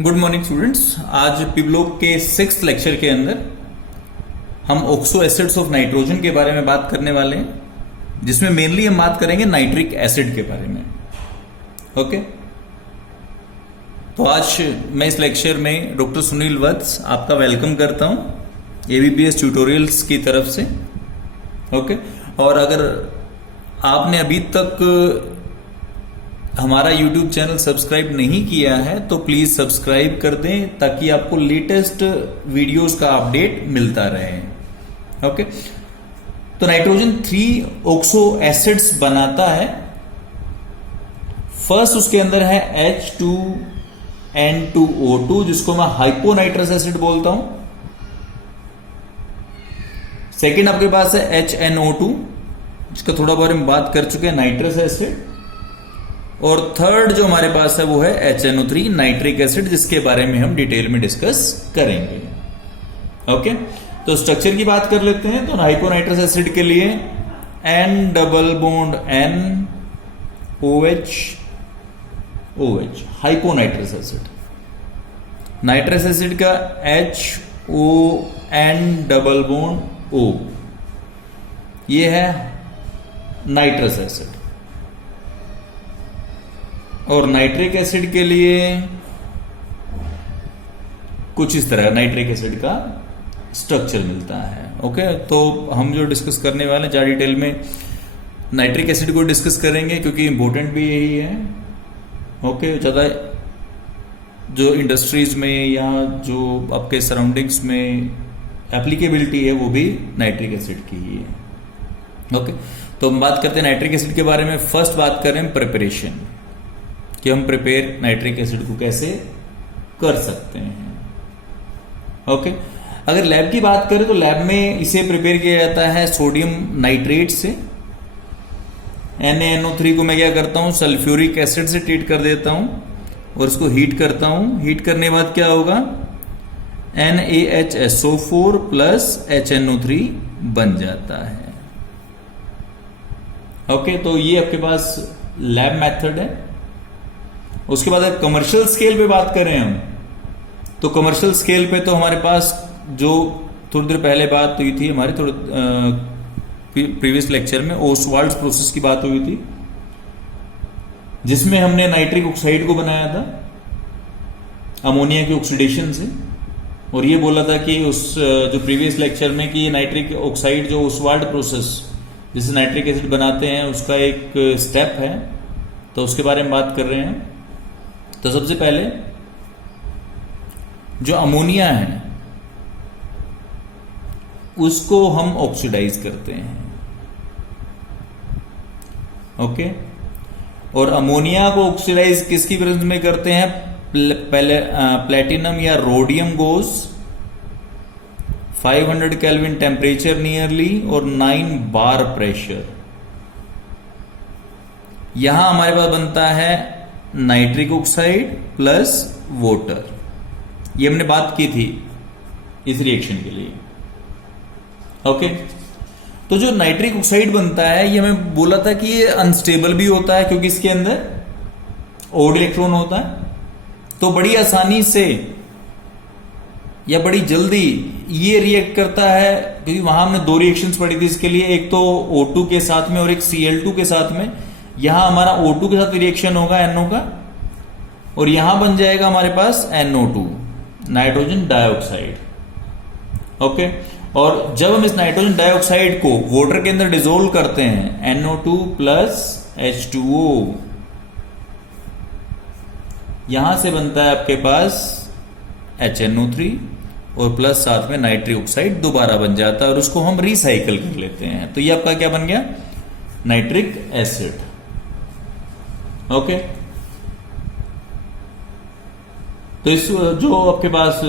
Good morning students. आज पिबलोक के 6th lecture के अंदर हम ऑक्सो एसिड्स ऑफ नाइट्रोजन के बारे में बात करने वाले हैं, जिसमें मेनली हम बात करेंगे नाइट्रिक एसिड के बारे में। ओके, तो आज मैं इस लेक्चर में डॉक्टर सुनील वत्स आपका वेलकम करता हूं एबीपीएस ट्यूटोरियल्स की तरफ से। ओके, और अगर आपने अभी तक हमारा YouTube चैनल सब्सक्राइब नहीं किया है तो प्लीज सब्सक्राइब कर दें, ताकि आपको लेटेस्ट वीडियोस का अपडेट मिलता रहे। ओके, तो नाइट्रोजन 3 ऑक्सो एसिड्स बनाता है। फर्स्ट उसके अंदर है H2N2O2, जिसको मैं हाइपोनाइट्रस एसिड बोलता हूं। सेकेंड आपके पास है HNO2, जिसका थोड़ा बहुत हम बात कर चुके हैं, नाइट्रस एसिड। और थर्ड जो हमारे पास है वो है HNO3 नाइट्रिक एसिड, जिसके बारे में हम डिटेल में डिस्कस करेंगे। ओके, तो स्ट्रक्चर की बात कर लेते हैं। तो हाइपोनाइट्रस एसिड के लिए N double bond N OH OH hyponitrous acid. Nitrous acid का HON डबल बॉन्ड O, ये है नाइट्रस एसिड। और नाइट्रिक एसिड के लिए कुछ इस तरह नाइट्रिक एसिड का स्ट्रक्चर मिलता है। ओके, तो हम जो डिस्कस करने वाले हैं, ज्यादा डिटेल में नाइट्रिक एसिड को डिस्कस करेंगे, क्योंकि इंपॉर्टेंट भी यही है। ओके, ज्यादा जो इंडस्ट्रीज में या जो आपके सराउंडिंग्स में एप्लीकेबिलिटी है वो भी नाइट्रिक एसिड की ही है। ओके, तो हम बात करते हैं नाइट्रिक एसिड के बारे में। फर्स्ट बात करें प्रिपरेशन, कि हम प्रिपेयर नाइट्रिक एसिड को कैसे कर सकते हैं। ओके, अगर लैब की बात करें तो लैब में इसे प्रिपेयर किया जाता है सोडियम नाइट्रेट से। NaNO3 को मैं क्या करता हूं, सल्फ्यूरिक एसिड से ट्रीट कर देता हूं और इसको हीट करता हूं। हीट करने के बाद क्या होगा, NaHSO4 प्लस HNO3 बन जाता है। ओके, तो ये आपके पास लैब मेथड है। उसके बाद कमर्शियल स्केल पे बात करें हम, तो कमर्शियल स्केल पे तो हमारे पास जो थोड़ी देर पहले बात हुई थी हमारी, थोड़े प्रीवियस लेक्चर में ओसवाल्ड्स प्रोसेस की बात हुई थी, जिसमें हमने नाइट्रिक ऑक्साइड को बनाया था अमोनिया के ऑक्सीडेशन से। और ये बोला था कि उस जो प्रीवियस लेक्चर में कि नाइट्रिक ऑक्साइड जो ओसवाल्ड प्रोसेस जिससे नाइट्रिक एसिड बनाते हैं उसका एक स्टेप है, तो उसके बारे में बात कर रहे हैं। तो सबसे पहले जो अमोनिया है उसको हम ऑक्सीडाइज करते हैं। ओके, और अमोनिया को ऑक्सीडाइज किसकी प्रेजेंस में करते हैं, पहले प्लेटिनम या rhodium goes 500 kelvin temperature nearly और 9 बार प्रेशर। यहां हमारे पास बनता है नाइट्रिक ऑक्साइड प्लस वाटर। ये हमने बात की थी इस रिएक्शन के लिए। ओके, तो जो नाइट्रिक ऑक्साइड बनता है, ये हमें बोला था कि ये अनस्टेबल भी होता है, क्योंकि इसके अंदर ओड इलेक्ट्रॉन होता है। तो बड़ी आसानी से या बड़ी जल्दी ये रिएक्ट करता है, क्योंकि वहां हमने 2 रिएक्शंस पढ़ी थी इसके लिए, एक तो O2 के साथ में और एक Cl2 के साथ में। यहां हमारा O2 के साथ रिएक्शन होगा NO का, और यहां बन जाएगा हमारे पास NO2 नाइट्रोजन डाइऑक्साइड। ओके, और जब हम इस नाइट्रोजन डाइऑक्साइड को वाटर के अंदर डिसोल्व करते हैं, NO2 प्लस H2O, यहां से बनता है आपके पास HNO3 और प्लस साथ में नाइट्रिक ऑक्साइड दोबारा बन जाता है, और उसको हम रिसाइकल कर लेते हैं। तो ये आपका क्या बन गया, नाइट्रिक एसिड। ओके, तो इस जो आपके पास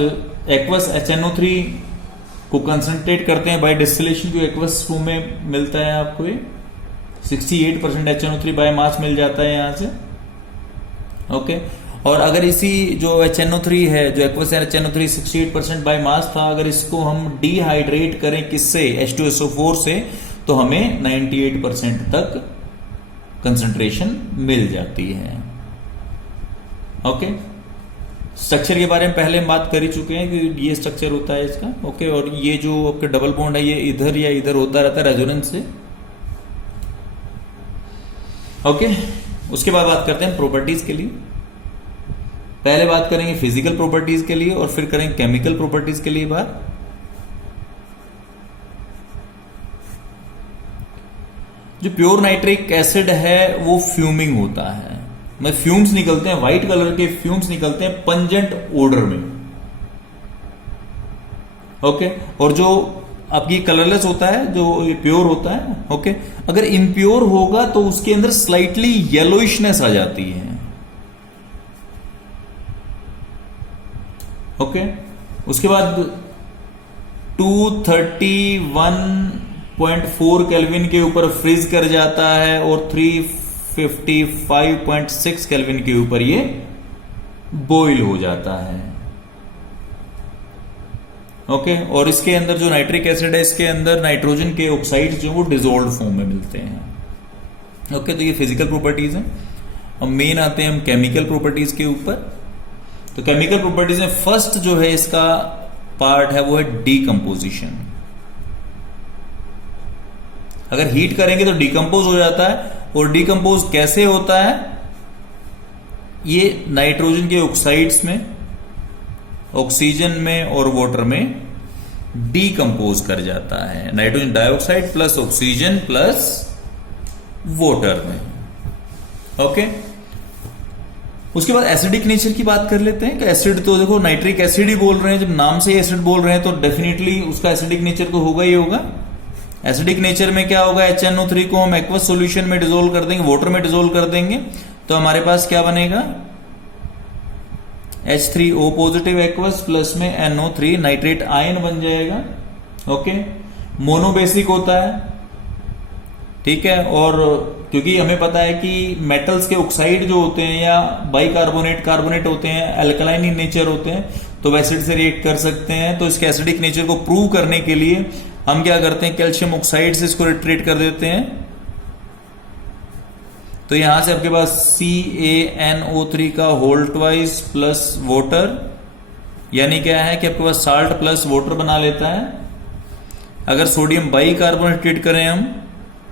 एक्वस HNO3 को कंसंट्रेट करते हैं बाय डिस्टिलेशन, जो एक्वस फॉर्म में मिलता है आपको, ये 68% HNO3 बाय मास मिल जाता है यहां से। ओके, और अगर इसी जो HNO3 है, जो एक्वस HNO3 68% बाय मास था, अगर इसको हम डिहाइड्रेट करें किससे, H2SO4 से, तो हमें 98% तक कंसंट्रेशन मिल जाती है। ओके, स्ट्रक्चर के बारे में पहले हम बात कर ही चुके हैं कि ये स्ट्रक्चर होता है इसका, ओके। और ये जो आपके डबल बॉन्ड है ये इधर या इधर होता रहता है रेजोनेंस से, ओके। उसके बाद बात करते हैं प्रॉपर्टीज के लिए। पहले बात करेंगे फिजिकल प्रॉपर्टीज के लिए और फिर करेंगे केमिकल प्रॉपर्टीज के लिए बात। जो प्योर नाइट्रिक एसिड है वो फ्यूमिंग होता है, मतलब फ्यूम्स निकलते हैं, व्हाइट कलर के फ्यूम्स निकलते हैं पंजेंट ओडर में, ओके। और जो आपकी कलरलेस होता है, जो ये प्योर होता है, ओके। अगर इम्प्योर होगा तो उसके अंदर स्लाइटली येलोइशनेस आ जाती है, ओके। उसके बाद 231.4 केल्विन के ऊपर फ्रीज कर जाता है और 355.6 केल्विन के ऊपर ये बॉईल हो जाता है, ओके। और इसके अंदर जो नाइट्रिक एसिड है इसके अंदर नाइट्रोजन के ऑक्साइड जो वो डिजोल्व फॉर्म में मिलते हैं, ओके। तो ये फिजिकल प्रॉपर्टीज हैं। अब मेन आते हैं हम केमिकल प्रॉपर्टीज के ऊपर। तो केमिकल प्रॉपर्टीज में फर्स्ट जो है इसका पार्ट है वो है डीकंपोजिशन। अगर हीट करेंगे तो डीकंपोज हो जाता है, और डीकंपोज कैसे होता है, ये नाइट्रोजन के ऑक्साइड्स में, ऑक्सीजन में और वाटर में डीकंपोज कर जाता है, nitrogen dioxide plus oxygen plus water में, ओके। उसके बाद एसिडिक नेचर की बात कर लेते हैं कि एसिड तो देखो नाइट्रिक एसिड ही बोल रहे हैं, जब नाम से ही एसिड बोल रहे हैं तो डेफिनेटली उसका एसिडिक नेचर तो होगा ही होगा। एसिडिक नेचर में क्या होगा, HNO3 को हम एक्वस सॉल्यूशन में डिसोल्व कर देंगे, वाटर में डिसोल्व कर देंगे, तो हमारे पास क्या बनेगा, H3O पॉजिटिव एक्वस प्लस में NO3 नाइट्रेट आयन बन जाएगा, ओके। मोनोबेसिक होता है, ठीक है। और क्योंकि हमें पता है कि मेटल्स के ऑक्साइड जो होते हैं या बाइकार्बोनेट कार्बोनेट होते हैं, अल्कलाइन इन नेचर होते हैं, तो एसिड से रिएक्ट कर सकते हैं। तो इसके एसिडिक नेचर को प्रूव करने के लिए हम क्या करते हैं, कैल्शियम ऑक्साइड से इसको रिट्रीट कर देते हैं। तो यहां से आपके पास CaNO3 का होल ट्वाइस प्लस वाटर, यानी क्या है कि आपके पास साल्ट प्लस वाटर बना लेता है। अगर सोडियम बाइकार्बोनेट ट्रीट करें हम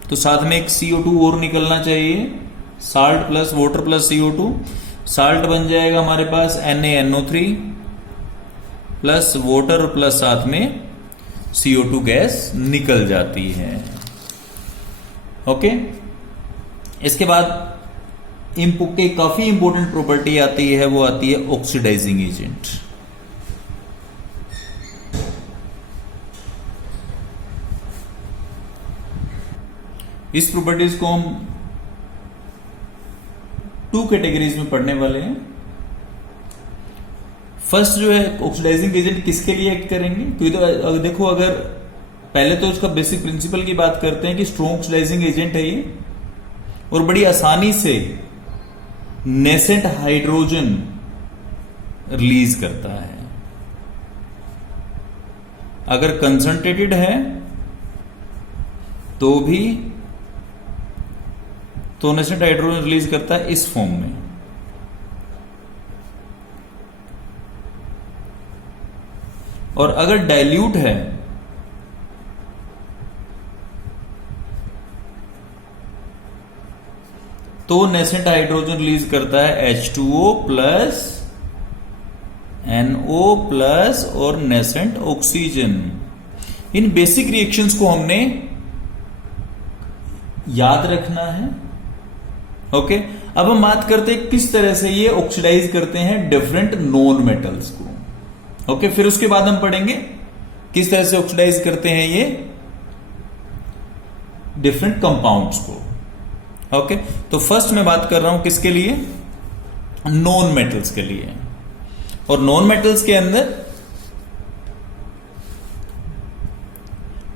तो साथ में एक CO2 और निकलना चाहिए, salt plus water plus CO2, salt बन जाएगा हमारे पास NaNO3 प्लस वाटर प्लस साथ में CO2 गैस निकल जाती है, ओके। इसके बाद की काफी इंपॉर्टेंट प्रॉपर्टी आती है, वो आती है ऑक्सीडाइजिंग एजेंट। इस प्रॉपर्टीज को हम 2 कैटेगरीज में पढ़ने वाले हैं। फर्स्ट जो है ऑक्सीडाइजिंग एजेंट किसके लिए एक्ट करेंगे, क्योंकि तो देखो अगर पहले तो इसका बेसिक प्रिंसिपल की बात करते हैं कि स्ट्रॉन्ग ऑक्सीडाइजिंग एजेंट है ये, और बड़ी आसानी से नेसेंट हाइड्रोजन रिलीज करता है। अगर कंसंट्रेटेड है तो भी तो नेसेंट हाइड्रोजन रिलीज करता है इस फॉर्म में, और अगर डाइल्यूट है तो नेसेंट हाइड्रोजन रिलीज करता है H2O प्लस NO प्लस और नेसेंट ऑक्सीजन। इन बेसिक रिएक्शंस को हमने याद रखना है, ओके। अब हम बात करते हैं किस तरह से ये ऑक्सीडाइज करते हैं डिफरेंट नॉन मेटल्स को, ओके। फिर उसके बाद हम पढ़ेंगे किस तरह से ऑक्सीडाइज करते हैं ये डिफरेंट कंपाउंड्स को, ओके। तो फर्स्ट मैं बात कर रहा हूं किसके लिए, नॉन मेटल्स के लिए। और नॉन मेटल्स के अंदर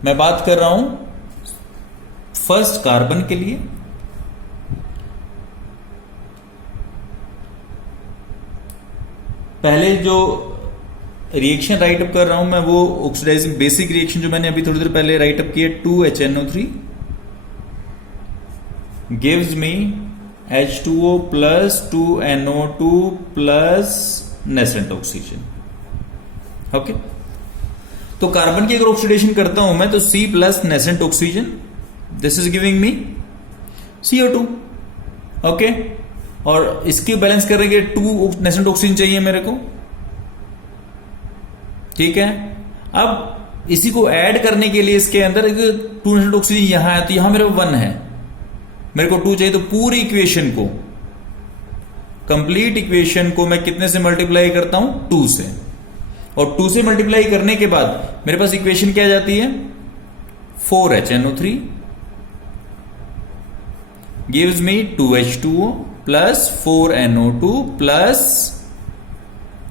मैं बात कर रहा हूं फर्स्ट कार्बन के लिए, पहले जो रिएक्शन राइट अप कर रहा हूं मैं वो ऑक्सीडाइजिंग बेसिक रिएक्शन जो मैंने अभी थोड़ी देर पहले राइट अप किया, 2HNO3 gives me H2O plus 2NO2 plus nascent oxygen. Okay, तो कार्बन की अगर ऑक्सीडेशन करता हूं मैं तो C plus nascent oxygen, this is giving me CO2। Okay, और इसकी बैलेंस करेंगे 2 नेसेंट ऑक्सीजन चाहिए मेरे को। ठीक है, अब इसी को ऐड करने के लिए इसके अंदर 2 नेसेंट ऑक्सीजन यहां है तो यहां मेरे को 1 है, मेरे को 2 चाहिए। तो पूरी इक्वेशन को, कंप्लीट इक्वेशन को मैं कितने से मल्टीप्लाई करता हूं? 2 से। और 2 से मल्टीप्लाई करने के बाद मेरे पास इक्वेशन क्या जाती है? 4HNO3 gives me 2H2O plus 4NO2 plus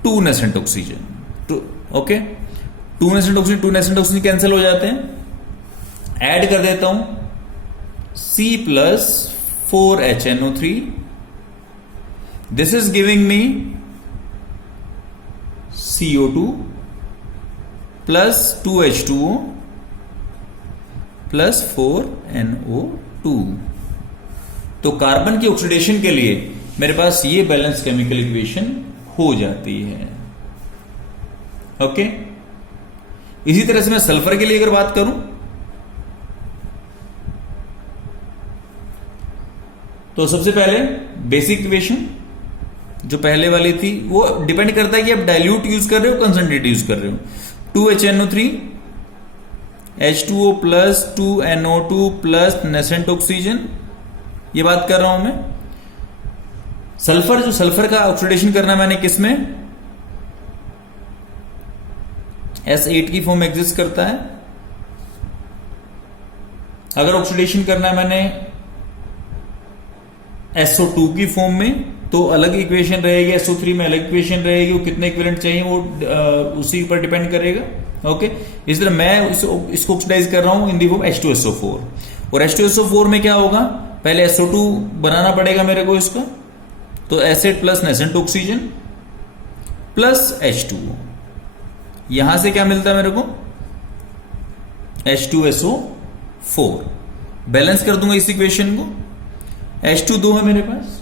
2 nascent oxygen. Okay, 2 nascent oxygen cancel हो जाते हैं। ऐड कर देता हूं C plus 4HNO3, this is giving me CO2 plus 2H2O plus 4NO2। तो कार्बन की ऑक्सीडेशन के लिए मेरे पास ये बैलेंस केमिकल इक्वेशन हो जाती है। ओके, इसी तरह से मैं सल्फर के लिए अगर बात करूं तो सबसे पहले बेसिक इक्वेशन जो पहले वाली थी वो डिपेंड करता है कि आप डाइल्यूट यूज कर रहे हो, कंसंट्रेट यूज कर रहे हो। 2HNO3 H2O plus 2NO2 plus nascent oxygen, ये बात कर रहा हूं मैं। सल्फर, जो सल्फर का ऑक्सीडेशन करना मैंने किसमें? S8 की फॉर्म एग्जिस्ट करता है। अगर ऑक्सीडेशन करना है मैंने SO2 की फॉर्म में तो अलग इक्वेशन रहेगी, SO3 में अलग इक्वेशन रहेगी। वो कितने इक्विवेलेंट चाहिए वो उसी पर डिपेंड करेगा। ओके, इस तरह मैं इसको ऑक्सीडाइज कर रहा हूं इन दी फॉर्म H2SO4। और H2SO4 में क्या होगा? पहले SO2 बनाना पड़ेगा मेरे को इसका, तो acid plus nascent oxygen plus H2O। यहां से क्या मिलता है मेरे को? H2SO4। बैलेंस कर दूंगा इस इक्वेशन को। H2 है मेरे पास,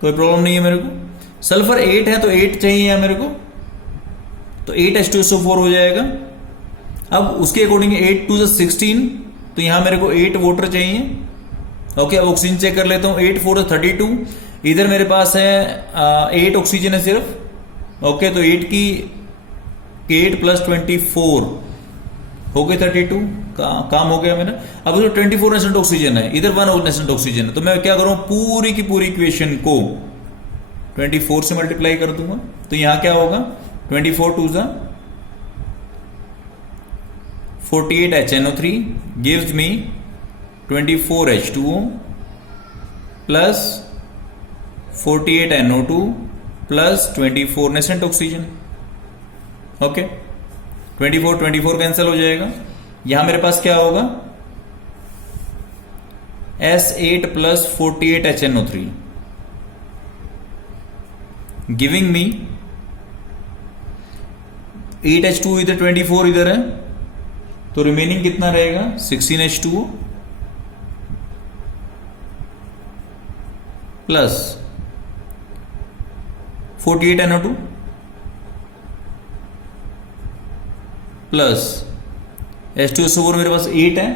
कोई प्रॉब्लम नहीं है मेरे को। सल्फर 8 है तो 8 चाहिए मेरे को, तो 8 H2SO4 हो जाएगा। अब उसके अकॉर्डिंग 8 2 16, तो यहां मेरे को 8 वाटर चाहिए। ओके, अब ऑक्सीजन चेक कर लेता हूं। 8 4 32, इधर मेरे पास है 8 ऑक्सीजन है सिर्फ। ओके, तो 8 प्लस 24 हो गए 32, काम हो गया मेरा। अब जो 24 नेसेंट ऑक्सीजन है, इधर 1 नेसेंट ऑक्सीजन है, तो मैं क्या करूं? पूरी की पूरी इक्वेशन को 24 से मल्टीप्लाई कर दूंगा। तो यहां क्या होगा? 24 2 48 HNO3 gives me 24 H2O plus 48 NO2 plus 24 nascent oxygen. Okay, 24 cancel हो जाएगा। यहां मेरे पास क्या होगा? S8 plus 48 HNO3 giving me 8 H2O, इधर 24 इधर है, तो रिमेनिंग कितना रहेगा? 16 H2O plus 48 NO2 plus H2SO4 मेरे पास 8 है,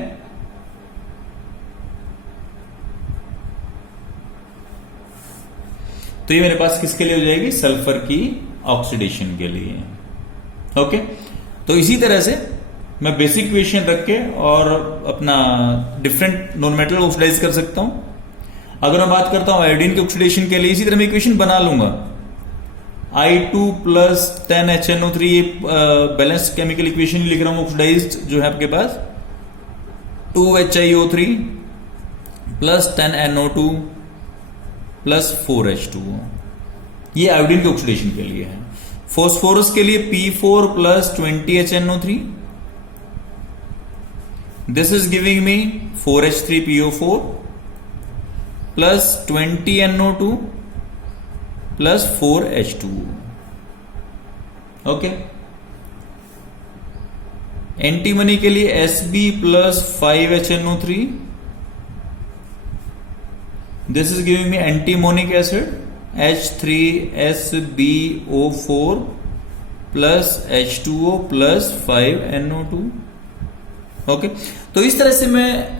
तो ये मेरे पास किसके लिए हो जाएगी? सल्फर की ऑक्सीडेशन के लिए। ओके, तो इसी तरह से मैं बेसिक इक्वेशन रख के और अपना डिफरेंट नॉन मेटल ऑक्सीडाइज कर सकता हूं। अगर मैं बात करता हूं आयोडीन के ऑक्सीडेशन के लिए, इसी तरह मैं इक्वेशन बना लूंगा। I2 प्लस 10 HNO3, ये बैलेंस केमिकल इक्वेशन लिख रहा हूं ऑक्सीडाइज्ड जो है आपके पास। 2HIO3 plus 10NO2 plus 4H2O, ये आयोडीन के ऑक्सीडेशन के लिए है। फॉस्फोरस के लिए P4 plus 20 HNO3, this is giving me 4H3PO4 plus 20 NO2 plus 4H2O। Okay, antimony के लिए Sb plus 5HNO3, this is giving me antimonic acid H3SbO4 plus H2O plus 5NO2। Okay, तो इस तरह से मैं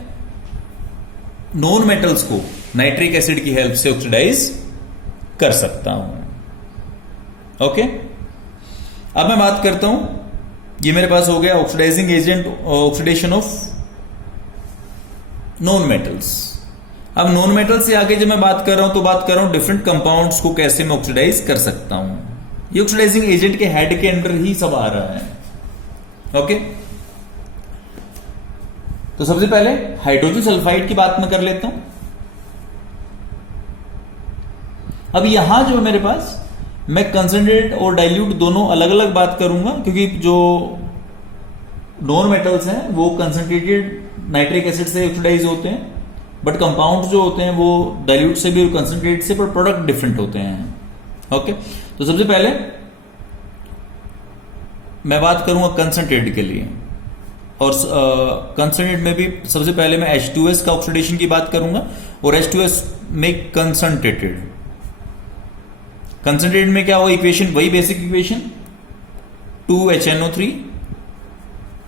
नॉन मेटल्स को nitric acid की help से ऑक्सीडाइज कर सकता हूं। ओके, अब मैं बात करता हूं, ये मेरे पास हो गया oxidising agent, oxidation of non metals. अब नॉन मेटल से आगे जब मैं बात कर रहा हूं तो बात कर रहा हूं डिफरेंट कंपाउंड्स को कैसे मैं ऑक्सीडाइज कर सकता हूं। ये ऑक्सीडाइजिंग एजेंट के हेड के अंडर ही सब आ रहा है। ओके, तो सबसे पहले हाइड्रोजन सल्फाइड की बात मैं कर लेता हूं। अब यहां जो मेरे पास मैं कंसंट्रेट और डाइल्यूट दोनों अलग अलग बात करूंगा, क्योंकि जो नॉन मेटल्स हैं वो कंसंट्रेटेड नाइट्रिक एसिड से ऑक्सीडाइज होते हैं, बट कंपाउंड जो होते हैं वो डाइल्यूट से भी और कंसंट्रेट से, पर प्रोडक्ट डिफरेंट होते हैं। ओके, तो सबसे पहले मैं बात करूंगा कंसंट्रेट के लिए, और कंसंट्रेट में भी सबसे पहले मैं H2S का ऑक्सीडेशन की बात करूंगा, और H2S में कंसंट्रेटेड, कंसंट्रेट में क्या हो इक्वेशन, वही basic equation 2HNO3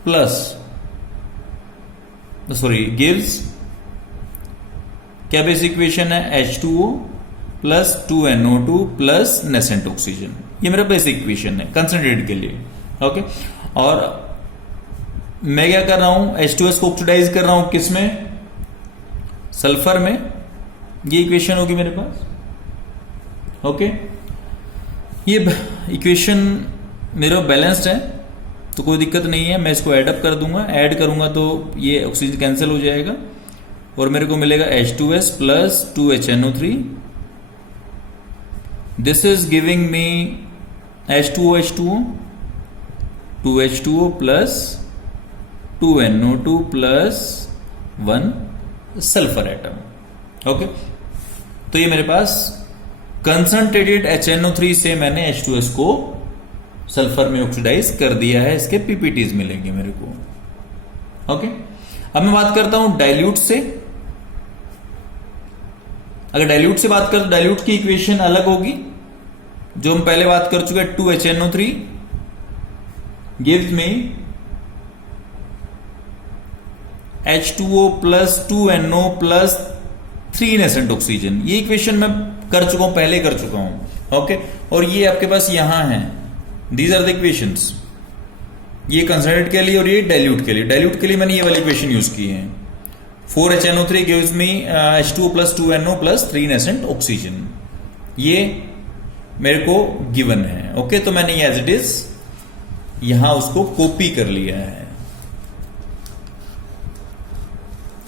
plus gives क्या बेसिक इक्वेशन है, H2O plus 2NO2 plus nascent oxygen. ये मेरा बेसिक इक्वेशन है कंसंट्रेट के लिए। ओके, और मैं क्या कर रहा हूं, H2S को ऑक्सीडाइज कर रहा हूं किसमें, सल्फर में। ये इक्वेशन होगी मेरे पास। ओके, ये इक्वेशन मेरा बैलेंस्ड है तो कोई दिक्कत नहीं है, मैं इसको ऐड अप कर दूंगा, ऐड करूंगा तो ये ऑक्सीजन कैंसिल हो जाएगा और मेरे को मिलेगा H2S plus 2HNO3। This is giving me H2O 2H2O plus 2NO2 plus 1 sulphur atom. Okay, तो ये मेरे पास कंसंट्रेटेड HNO3 से मैंने H2S को सल्फर में ऑक्सीडाइज कर दिया है। इसके पीपीटीज मिलेंगे मेरे को। ओके, अब मैं बात करता हूं डाइल्यूट से। अगर डाइल्यूट से बात करें तो डाइल्यूट की इक्वेशन अलग होगी, जो हम पहले बात कर चुके हैं। 2HNO3 gives me H2O plus 2NO plus 3 nascent oxygen. ये इक्वेशन मैं कर चुका हूं, पहले कर चुका हूं। ओके, और ये आपके पास यहां है, दीज आर द इक्वेशंस। ये कंसंट्रेट के लिए और ये डाइल्यूट के लिए। डाइल्यूट के लिए मैंने ये वाली इक्वेशन यूज की है। 4HNO3 gives me H2O plus 2NO plus 3 nascent oxygen. ये मेरे को गिवन है। ओके, तो मैंने ये एज इट इज यहां उसको कॉपी कर लिया है।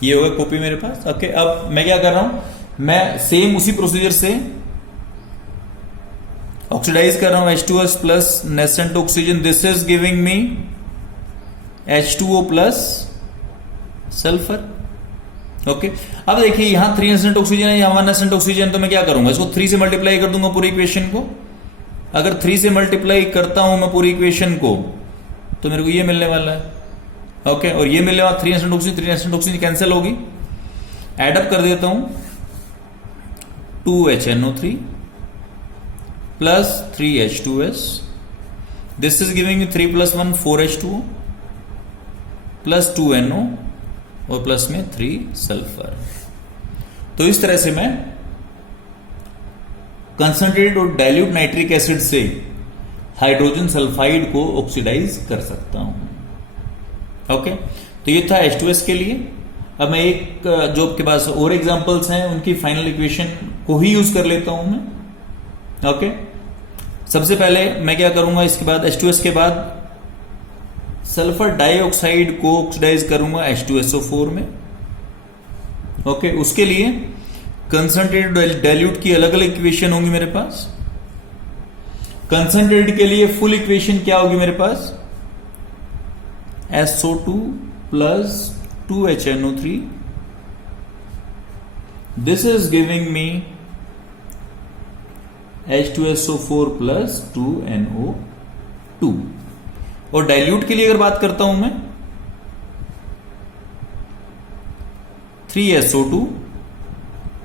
ये होगा कॉपी मेरे पास। ओके, अब मैं क्या कर रहा हूं, मैं सेम उसी प्रोसीजर से ऑक्सीडाइज कर रहा हूं H2S plus nascent oxygen. This is giving me H2O plus sulphur. Okay, अब देखिए यहां 3 नेसेंट ऑक्सीजन है, यहां 1 नेसेंट ऑक्सीजन, तो मैं क्या करूंगा, इसको 3 से मल्टीप्लाई कर दूंगा पूरी इक्वेशन को। अगर 3 से मल्टीप्लाई करता हूं मैं पूरी इक्वेशन को तो मेरे को ये मिलने वाला है। ओके, और ये मिलने वाला 3 नेसेंट ऑक्सीजन कैंसिल होगी। एडअप कर देता हूं 2HNO3 plus 3H2S। This is giving 3 plus 1 4H2O plus 2NO और प्लस में 3 सल्फर। तो इस तरह से मैं कंसंट्रेटेड और डाइल्यूट नाइट्रिक एसिड से हाइड्रोजन सल्फाइड को ऑक्सीडाइज कर सकता हूं। ओके, तो ये था H2S के लिए। अब मैं एक जो आपके पास और एग्जांपल्स हैं उनकी फाइनल इक्वेशन को ही यूज कर लेता हूं मैं। ओके, सबसे पहले मैं क्या करूंगा, इसके बाद H2S के बाद सल्फर डाइऑक्साइड को ऑक्सीडाइज करूंगा H2SO4 में। ओके, उसके लिए कंसंट्रेटेड डाइल्यूट की अलग अलग इक्वेशन होंगी मेरे पास। कंसंट्रेटेड के लिए फुल इक्वेशन क्या होगी मेरे पास, SO2 plus 2HNO3। This is giving me H2SO4 plus 2NO2। और डाइल्यूट के लिए अगर बात करता हूं मैं 3SO2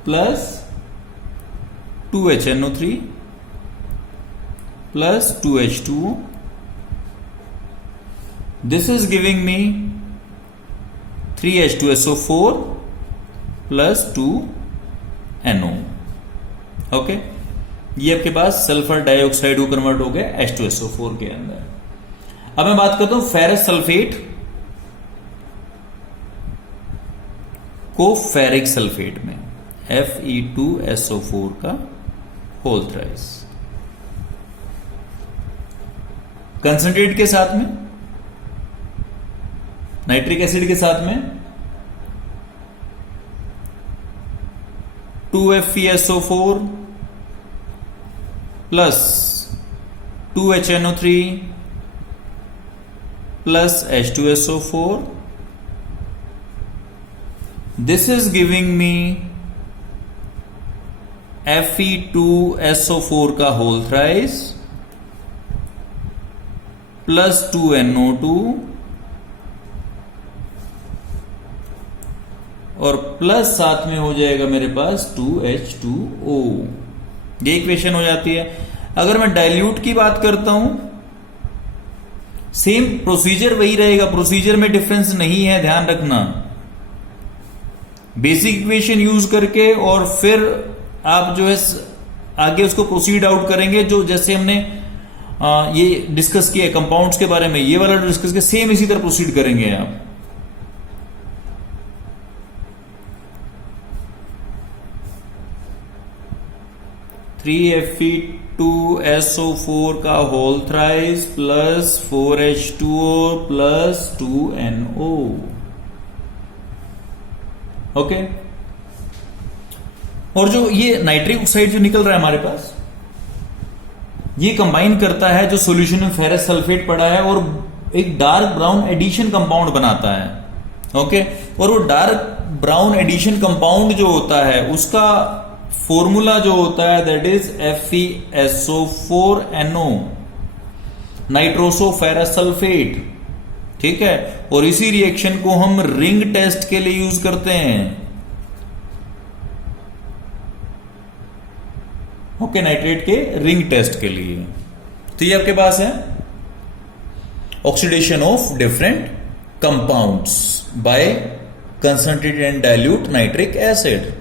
plus 2HNO3 plus 2H2O. This is giving me 3H2SO4 plus 2NO. Okay, ये आपके पास सल्फर डाइऑक्साइड को कन्वर्ट हो गया H2SO4 के अंदर। अब मैं बात करता हूं फेरस सल्फेट को फेरिक सल्फेट में, Fe2SO4 का होल थ्राइस। कंसंट्रेट के साथ में, नाइट्रिक एसिड के साथ में 2FeSO4 plus 2HNO3 plus H2SO4. This is giving me Fe2SO4 का होल थ्राइस प्लस 2NO2 और प्लस साथ में हो जाएगा मेरे पास 2H2O। ये इक्वेशन हो जाती है। अगर मैं डाइल्यूट की बात करता हूं, सेम प्रोसीजर वही रहेगा, प्रोसीजर में डिफरेंस नहीं है, ध्यान रखना। बेसिक इक्वेशन यूज करके और फिर आप जो है आगे उसको प्रोसीड आउट करेंगे, जो जैसे हमने ये डिस्कस किया कंपाउंड्स के बारे में, ये वाला डिस्कस किया, सेम इसी तरह प्रोसीड करेंगे आप। Fe2SO4 का whole thrice plus 4H2O plus 2NO। Okay, और जो ये नाइट्रिक ऑक्साइड जो निकल रहा है हमारे पास, ये कंबाइन करता है जो सॉल्यूशन में फेरस सल्फेट पड़ा है और एक डार्क ब्राउन एडिशन कंपाउंड बनाता है। ओके, और वो डार्क ब्राउन एडिशन कंपाउंड जो होता है उसका फॉर्मूला जो होता है that is FeSO4NO, nitroso ferrous sulphate. ठीक है, और इसी रिएक्शन को हम रिंग टेस्ट के लिए यूज करते हैं। ओके, नाइट्रेट के रिंग टेस्ट के लिए। तो ये आपके पास है oxidation of different compounds by concentrated and dilute nitric acid.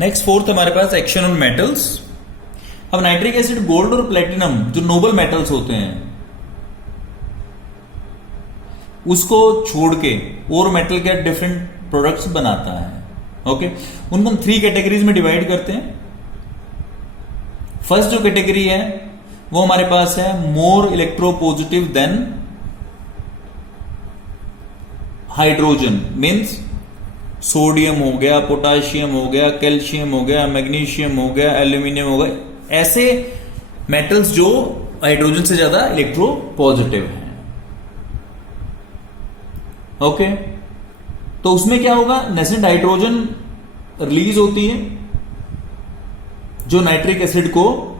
Next fourth हमारे पास एक्शन ऑन मेटल्स। अब नाइट्रिक एसिड गोल्ड और प्लेटिनम जो नोबल मेटल्स होते हैं उसको छोड़ के और मेटल के डिफरेंट प्रोडक्ट्स बनाता है। ओके, उनको हम 3 कैटेगरीज में डिवाइड करते हैं। फर्स्ट जो कैटेगरी है वो हमारे पास है मोर electropositive than hydrogen, means sodium हो गया, पोटाशियम हो गया, कैल्शियम हो गया, मैग्नीशियम हो गया, एल्यूमिनियम हो गया, ऐसे मेटल्स जो हाइड्रोजन से ज्यादा इलेक्ट्रो पॉजिटिव है। ओके, तो उसमें क्या होगा, नेसेंट हाइड्रोजन रिलीज होती है जो नाइट्रिक एसिड को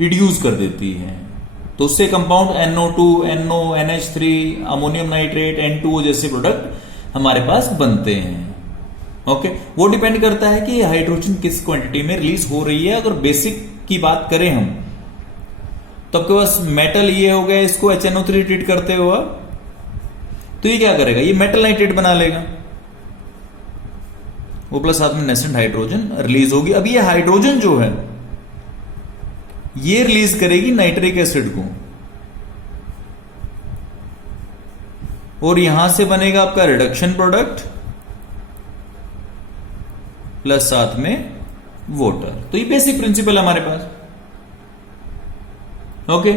रिड्यूस कर देती है। तो उससे compound NO2, NO, NH3, ammonium nitrate, N2O जैसे प्रोडक्ट हमारे पास बनते हैं। ओके, वो डिपेंड करता है कि हाइड्रोजन किस क्वांटिटी में रिलीज हो रही है। अगर बेसिक की बात करें हम तो आपके पास मेटल ये हो गया, इसको HNO3 ट्रीट करते हुआ तो ये क्या करेगा, ये मेटल नाइट्रेट बना लेगा, वो प्लस साथ में नेसेंट हाइड्रोजन रिलीज होगी। अब ये हाइड्रोजन जो है ये रिलीज करेगी नाइट्रिक एसिड को और यहां से बनेगा आपका रिडक्शन प्रोडक्ट प्लस साथ में वाटर। तो ये बेसिक प्रिंसिपल है हमारे पास। ओके,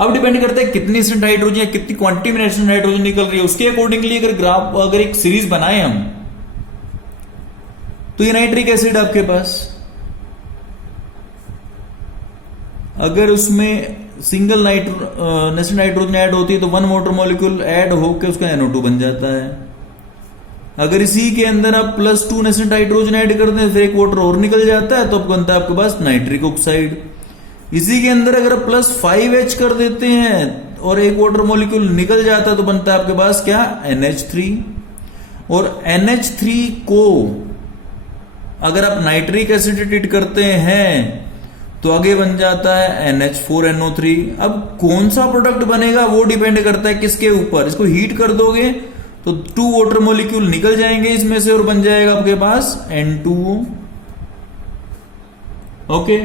अब डिपेंड करता है कितनी नेसेंट हाइड्रोजन या कितनी क्वांटिटी में नेसेंट हाइड्रोजन निकल रही है, उसके अकॉर्डिंगली अगर एक सीरीज बनाए हम तो ये नाइट्रिक एसिड आपके पास, अगर उसमें सिंगल नेसेंट हाइड्रोजन ऐड होती है तो 1 वाटर मॉलिक्यूल ऐड होकर उसका NO2 बन जाता है। अगर इसी के अंदर आप +2 नेसेंट हाइड्रोजन ऐड कर दें फिर 1 वाटर और निकल जाता है तो बनता है आपके पास नाइट्रिक ऑक्साइड। इसी के अंदर अगर +5H कर देते हैं और 1 वाटर मॉलिक्यूल निकल जाता है तो बनता है आपके पास क्या, NH3। और NH3 को अगर आप नाइट्रिक एसिड ट्रीट करते हैं तो आगे बन जाता है NH4NO3। अब कौन सा प्रोडक्ट बनेगा वो डिपेंड करता है किसके ऊपर। इसको हीट कर दोगे तो 2 वाटर मॉलिक्यूल निकल जाएंगे इसमें से और बन जाएगा आपके पास N2O। ओके,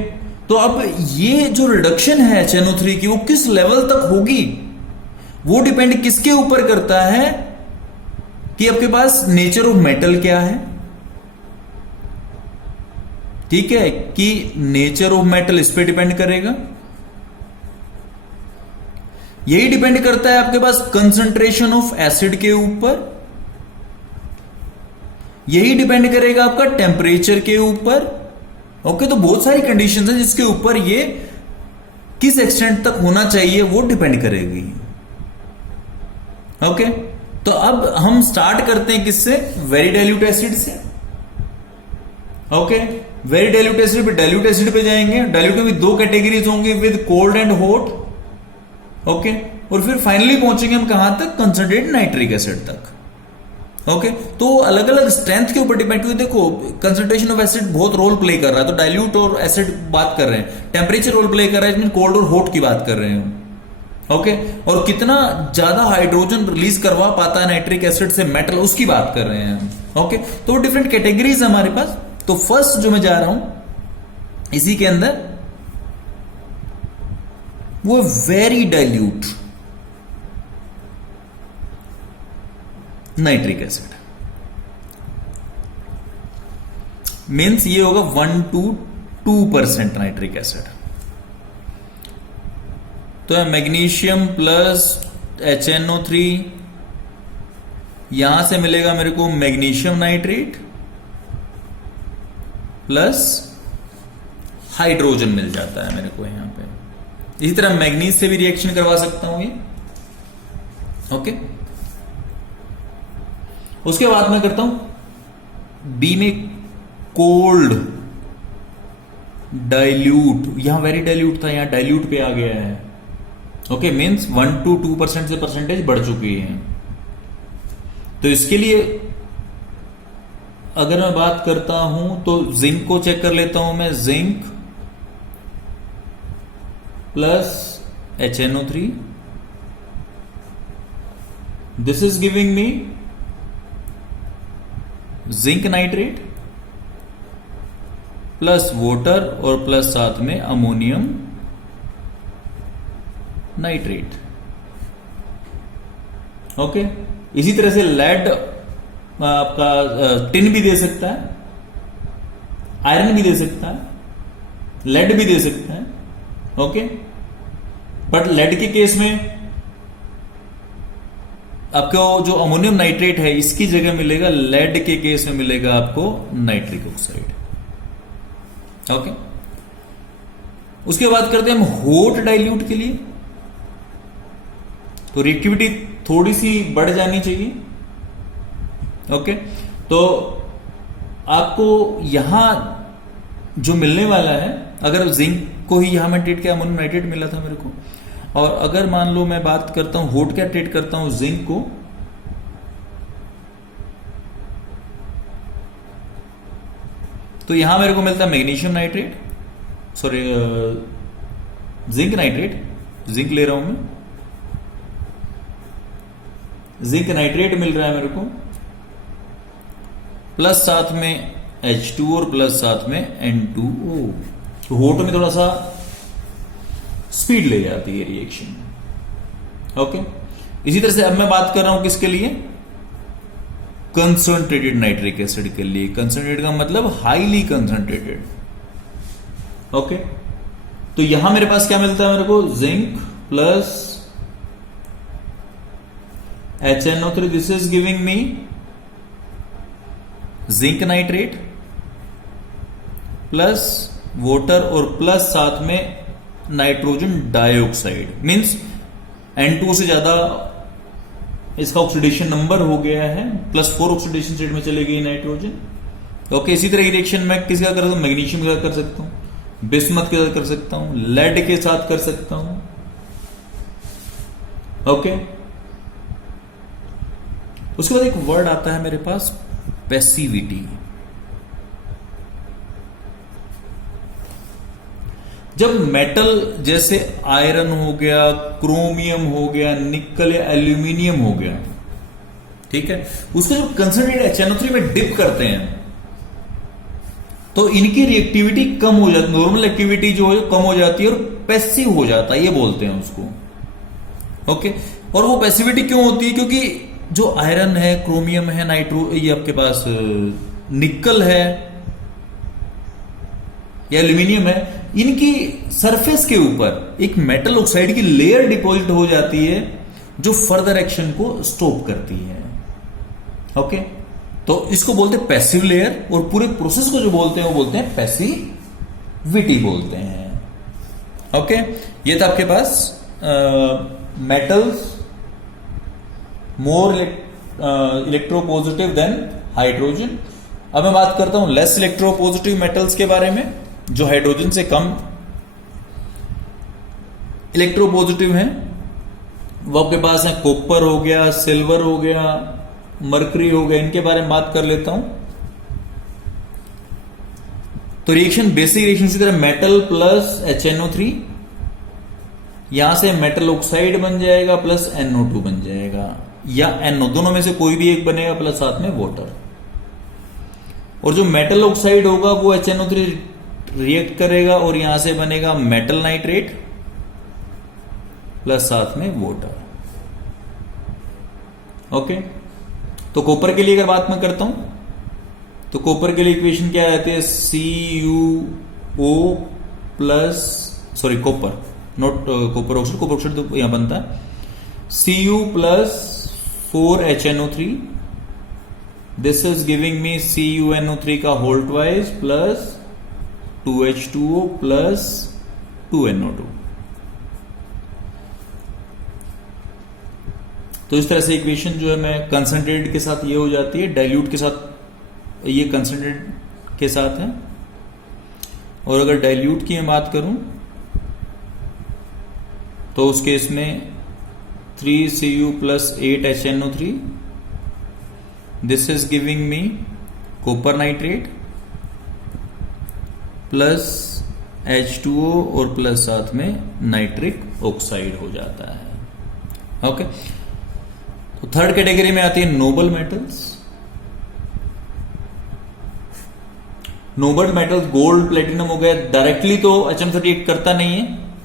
तो अब ये जो रिडक्शन है HNO3 की वो किस लेवल तक होगी वो डिपेंड किसके ऊपर करता है कि आपके पास नेचर ऑफ मेटल क्या है। ठीक है, कि नेचर ऑफ मेटल इस पे डिपेंड करेगा। यही डिपेंड करता है आपके पास कंसंट्रेशन ऑफ एसिड के ऊपर। यही डिपेंड करेगा आपका टेम्परेचर के ऊपर। ओके, तो बहुत सारी कंडीशंस हैं जिसके ऊपर ये किस एक्सटेंट तक होना चाहिए वो डिपेंड करेगी। ओके, तो अब हम स्टार्ट करते हैं किससे, वेरी डाइल्यूट एसिड से। ओके, वेरी डाइल्यूट एसिड पे डाइल्यूट एसिड पे जाएंगे। डाइल्यूट में भी 2 कैटेगरीज होंगी, with cold and hot. Okay, और फिर फाइनली पहुंचेंगे हम कहां तक, कंसंट्रेटेड नाइट्रिक एसिड तक। ओके, तो अलग अलग स्ट्रेंथ के ऊपर डिपेंड, क्योंकि देखो कंसंट्रेशन ऑफ एसिड बहुत रोल प्ले कर रहा है। तो डाइल्यूट और एसिड बात कर रहे हैं, टेम्परेचर रोल प्ले कर रहा है, कोल्ड और हॉट की बात कर रहे हैं। ओके, और कितना ज्यादा हाइड्रोजन रिलीज करवा पाता है नाइट्रिक एसिड से मेटल, उसकी बात कर रहे हैं। ओके, तो डिफरेंट कैटेगरीज है हमारे पास। तो फर्स्ट जो मैं जा रहा हूं इसी के अंदर, वो very dilute nitric acid. Means ये होगा 1 to 2% नाइट्रिक एसिड। तो है मैग्नीशियम प्लस HNO3, यहां से मिलेगा मेरे को मैग्नीशियम नाइट्रेट प्लस हाइड्रोजन मिल जाता है मेरे को यहां पे। इसी तरह मैग्नीज से भी रिएक्शन करवा सकता हूं ये। ओके, उसके बाद मैं करता हूं बी में कोल्ड डाइल्यूट। यहां वेरी डाइल्यूट था, यहां डाइल्यूट पे आ गया है। ओके, मीन्स 1 to 2% से परसेंटेज बढ़ चुकी है। तो इसके लिए अगर मैं बात करता हूं तो जिंक को चेक कर लेता हूं मैं। Zinc plus HNO3, this is giving me zinc nitrate plus water और प्लस साथ में अमोनियम नाइट्रेट। ओके, इसी तरह से लेड आपका टिन भी दे सकता है, आयरन भी दे सकता है, लेड भी दे सकता है। ओके, बट लेड के केस में आपको जो अमोनियम नाइट्रेट है इसकी जगह मिलेगा, लेड के केस में मिलेगा आपको नाइट्रिक ऑक्साइड। ओके, उसके बाद करते हैं हम हॉट डाइल्यूट के लिए। तो रिएक्टिविटी थोड़ी सी बढ़ जानी चाहिए। ओके, तो आपको यहां जो मिलने वाला है, अगर जिंक को ही यहां मैं ट्रीट किया, अमोनियम नाइट्रेट मिला था मेरे को, और अगर मान लो मैं बात करता हूं हॉट क्या ट्रीट करता हूं जिंक को, तो यहां मेरे को मिलता है magnesium nitrate, sorry zinc nitrate, zinc ले रहा हूं मैं, जिंक नाइट्रेट मिल रहा है मेरे को, प्लस साथ में H2 और प्लस साथ में N2O। तो हॉट में थोड़ा सा स्पीड ले जाती है रिएक्शन। ओके, इसी तरह से अब मैं बात कर रहा हूं किसके लिए, कंसंट्रेटेड नाइट्रिक एसिड के लिए। कंसंट्रेटेड का मतलब हाईली कंसंट्रेटेड। ओके, तो यहां मेरे पास क्या मिलता है मेरे को, zinc plus HNO3, this is giving me zinc nitrate plus water और प्लस साथ में नाइट्रोजन डाइऑक्साइड। मींस N2 से ज्यादा इसका ऑक्सीडेशन नंबर हो गया है, +4 ऑक्सीडेशन स्टेट में चले गई नाइट्रोजन। ओके, इसी तरह की रिएक्शन मैं किसका कर सकता हूं, मैग्नीशियम के साथ कर सकता हूं, बिस्मथ के साथ कर सकता हूं, लेड के साथ कर सकता हूं। ओके, उसके बाद एक वर्ड आता है मेरे पास, पैसिविटी। जब मेटल जैसे आयरन हो गया, क्रोमियम हो गया, निकल या एल्यूमिनियम हो गया, ठीक है, उसको जब कंसंट्रेटेड HNO3 में डिप करते हैं तो इनकी रिएक्टिविटी कम हो जाती है, नॉर्मल एक्टिविटी जो है कम हो जाती है और पैसिव हो जाता है, ये बोलते हैं उसको। ओके, और वो पैसिविटी क्यों होती है? क्योंकि जो आयरन है, क्रोमियम है, नाइट्रो, ये आपके पास निकल है या एल्यूमिनियम है, इनकी सरफेस के ऊपर एक मेटल ऑक्साइड की लेयर डिपॉजिट हो जाती है जो फर्दर एक्शन को स्टॉप करती है। ओके, तो इसको बोलते हैं पैसिव लेयर, और पूरे प्रोसेस को जो बोलते हैं वो बोलते हैं पैसिविटी बोलते हैं। ओके, ये था आपके पास metals more electropositive than hydrogen. अब मैं बात करता हूं लेस इलेक्ट्रोपॉजिटिव मेटल्स के बारे में, जो हाइड्रोजन से कम इलेक्ट्रोपॉजिटिव हैं। वो आपके पास है कॉपर हो गया, सिल्वर हो गया, मरकरी हो गया, इनके बारे में बात कर लेता हूं। तो रिएक्शन बेसिक रिएक्शन की तरह मेटल प्लस HNO3, यहां से मेटल ऑक्साइड बन जाएगा प्लस NO2 बन जाएगा, या NO, दोनों में से कोई भी एक बनेगा, प्लस साथ में वाटर। और जो मेटल ऑक्साइड होगा वो HNO3 रिएक्ट करेगा और यहां से बनेगा मेटल नाइट्रेट प्लस साथ में वाटर। ओके, तो कॉपर के लिए अगर बात मैं करता हूं तो कॉपर के लिए इक्वेशन क्या रहती है? CuO plus, sorry copper, not copper oxide, copper oxide तो यहां बनता है Cu plus 4HNO3, this is giving me CuNO3 का whole twice plus 2H2O plus 2NO2। तो इस तरह से इक्वेशन जो है मैं कंसंट्रेटेड के साथ ये हो जाती है, डाइल्यूट के साथ ये कंसंट्रेटेड के साथ है। और अगर डाइल्यूट की मैं बात करूं तो उस केस में 3Cu plus 8HNO3, this is giving me copper nitrate plus H2O और प्लस साथ में नाइट्रिक ऑक्साइड हो जाता है। ओके, तो थर्ड कैटेगरी में आती है noble metals. Noble metals gold, platinum हो गया, डायरेक्टली तो HM से रिएक्ट करता नहीं है,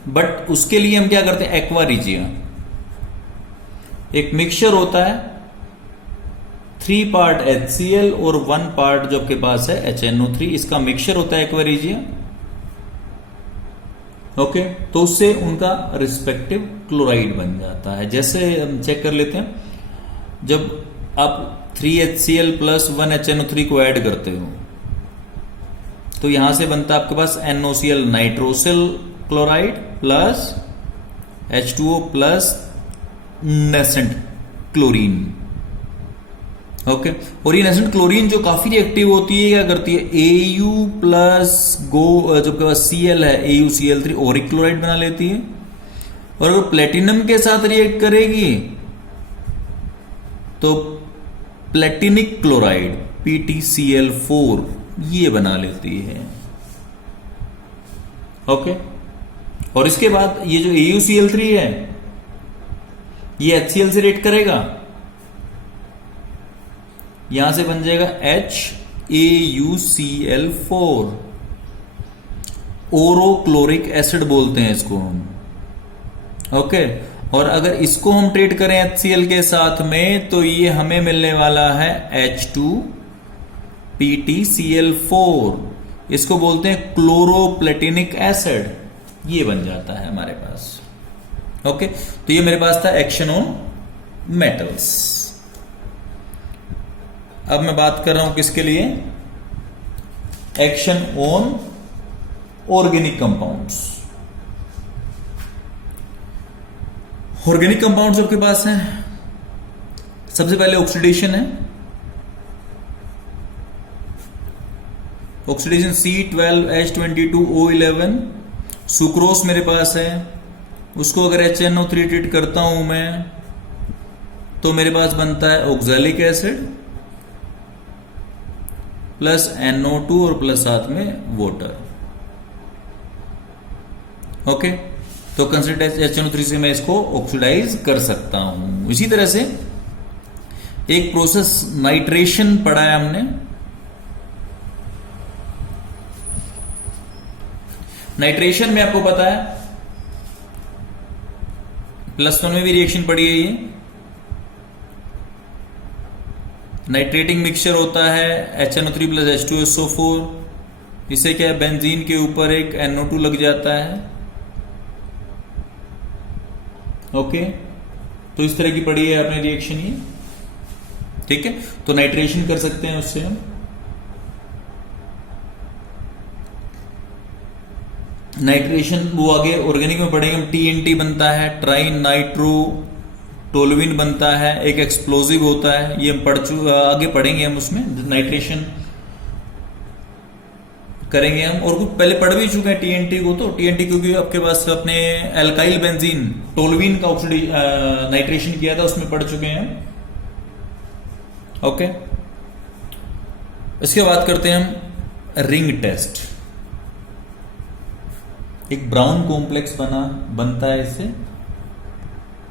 बट उसके लिए हम क्या करते हैं? एक्वा रिजिया, एक मिक्सचर होता है 3 पार्ट HCl और 1 पार्ट जो आपके पास है HNO3, इसका मिक्सचर होता है एक्वा रिजिया। ओके, तो उससे उनका रिस्पेक्टिव क्लोराइड बन जाता है। जैसे हम चेक कर लेते हैं, जब आप 3HCl प्लस 1HNO3 को ऐड करते हो तो यहां से बनता है आपके पास NOCl nitrosyl chloride plus H2O plus nascent chlorine. Okay, और ये नेसेंट क्लोरीन जो काफी रिएक्टिव होती है, क्या करती है? Au प्लस जो आपके पास Cl है, AuCl3 ओरिक क्लोराइड बना लेती है। और अगर प्लेटिनम के साथ रिएक्ट करेगी तो प्लेटिनिक क्लोराइड PtCl4 ये बना लेती है। ओके, और इसके बाद ये जो AuCl3 है ये HCl से रिएक्ट करेगा, यहां से बन जाएगा HAuCl4, ओरोक्लोरिक एसिड बोलते हैं इसको हम। ओके, और अगर इसको हम ट्रीट करें HCl के साथ में तो ये हमें मिलने वाला है H2PtCl4, इसको बोलते हैं क्लोरोप्लेटिनिक एसिड, ये बन जाता है हमारे पास। ओके, तो ये मेरे पास था एक्शन ऑन मेटल्स। अब मैं बात कर रहा हूं किसके लिए? Action on organic compounds. Organic compounds आपके पास हैं, सबसे पहले ऑक्सीडेशन है, ऑक्सीडेशन C12H22O11, सुक्रोस मेरे पास है, उसको अगर HNO3 ट्रीट करता हूं मैं तो मेरे पास बनता है ऑक्सैलिक एसिड प्लस NO2 और प्लस साथ में वाटर। ओके, तो कंसिडर HNO3 से मैं इसको ऑक्सीडाइज कर सकता हूं। इसी तरह से एक प्रोसेस नाइट्रेशन पढ़ा है हमने। नाइट्रेशन में आपको पता है +1 में भी रिएक्शन पड़ी है ये। नाइट्रेटिंग मिक्सचर होता है HNO3 + H2SO4। इसे क्या है, बेंजीन के ऊपर एक NO2 लग जाता है। ओके, तो इस तरह की पड़ी है आपने रिएक्शन ये, ठीक है। तो नाइट्रेशन कर सकते हैं उससे हम। नाइट्रेशन वो आगे ऑर्गेनिक में पढ़ेंगे हम। TNT बनता है, ट्राई नाइट्रो टोलुइन बनता है, एक एक्सप्लोजिव होता है, ये हम आगे पढ़ेंगे हम उसमें नाइट्रेशन करेंगे हम। और कुछ पहले पढ़ भी चुके हैं TNT को। तो TNT क्योंकि आपके पास अपने एल्काइल बेंजीन टोलुइन का नाइट्रेशन किया था, उसमें पढ़ चुके हैं हम। ओके, इसके बाद करते हैं हम रिंग टेस्ट। एक ब्राउन कॉम्प्लेक्स बनता है इससे।